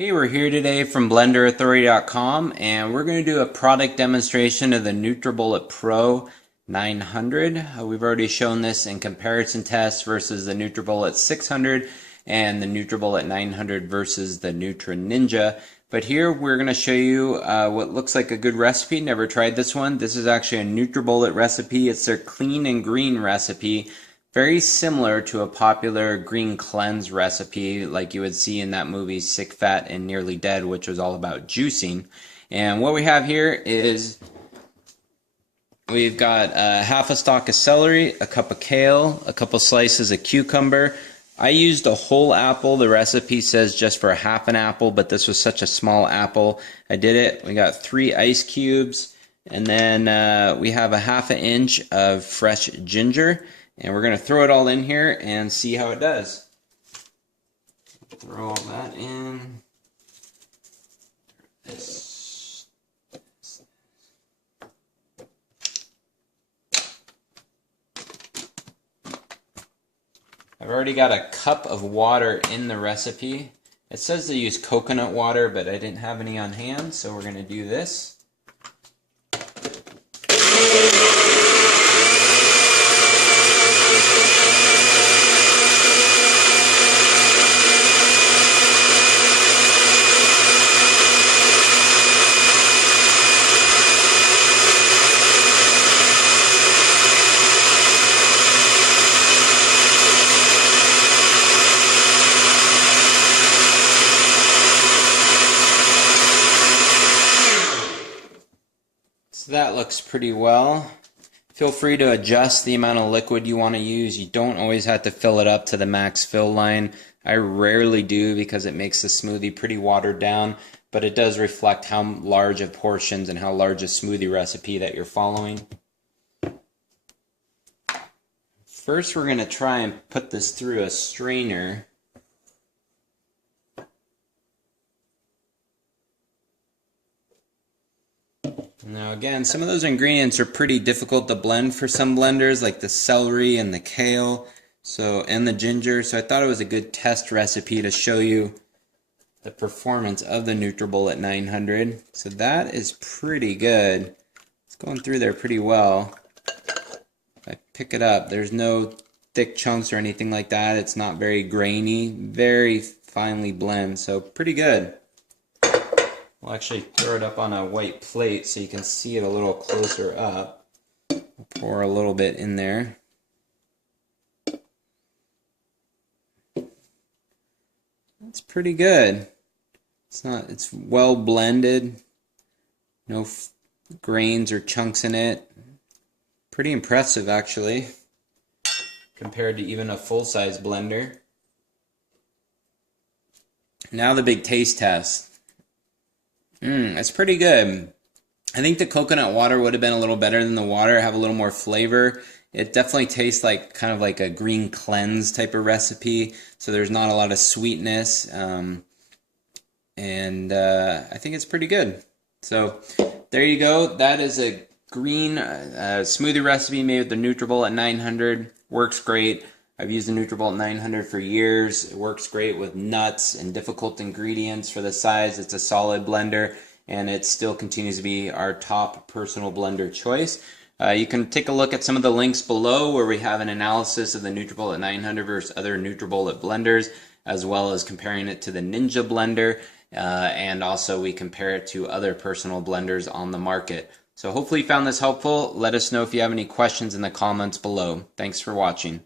Hey, we're here today from BlenderAuthority.com and we're going to do a product demonstration of the Nutribullet Pro 900. We've already shown this in comparison tests versus the Nutribullet 600 and the Nutribullet 900 versus the Ninja. But here we're going to show you what looks like a good recipe. Never tried this one. This is actually a Nutribullet recipe. It's their clean and green recipe. Very similar to a popular green cleanse recipe like you would see in that movie Sick, Fat, and Nearly Dead, which was all about juicing. And what we have here is we've got half a stalk of celery, a cup of kale, a couple slices of cucumber. I used a whole apple. The recipe says just for half an apple, but this was such a small apple. I did it. We got 3 ice cubes, and then we have a half an inch of fresh ginger. And we're going to throw it all in here and see how it does. Throw all that in. This. I've already got a cup of water in the recipe. It says to use coconut water, but I didn't have any on hand, so we're going to do this. So that looks pretty well. Feel free to adjust the amount of liquid you want to use. You don't always have to fill it up to the max fill line. I rarely do because it makes the smoothie pretty watered down, but it does reflect how large of portions and how large a smoothie recipe that you're following. First, we're going to try and put this through a strainer. Now again, some of those ingredients are pretty difficult to blend for some blenders, like the celery and the kale, and the ginger. So I thought it was a good test recipe to show you the performance of the Nutribullet 900. So that is pretty good. It's going through there pretty well. If I pick it up, there's no thick chunks or anything like that. It's not very grainy, very finely blend, so pretty good. We'll actually throw it up on a white plate so you can see it a little closer up. We'll pour a little bit in there. That's pretty good. It's well blended. No grains or chunks in it. Pretty impressive actually, compared to even a full-size blender. Now the big taste test. That's pretty good. I think the coconut water would have been a little better than the water, have a little more flavor. It definitely tastes like kind of like a green cleanse type of recipe, so there's not a lot of sweetness, and I think it's pretty good. So there you go. That is a green smoothie recipe made with the Nutribullet 900. Works great. I've used the Nutribullet 900 for years. It works great with nuts and difficult ingredients for the size. It's a solid blender, and it still continues to be our top personal blender choice. You can take a look at some of the links below where we have an analysis of the Nutribullet 900 versus other Nutribullet blenders, as well as comparing it to the Ninja blender, and also we compare it to other personal blenders on the market. So hopefully you found this helpful. Let us know if you have any questions in the comments below. Thanks for watching.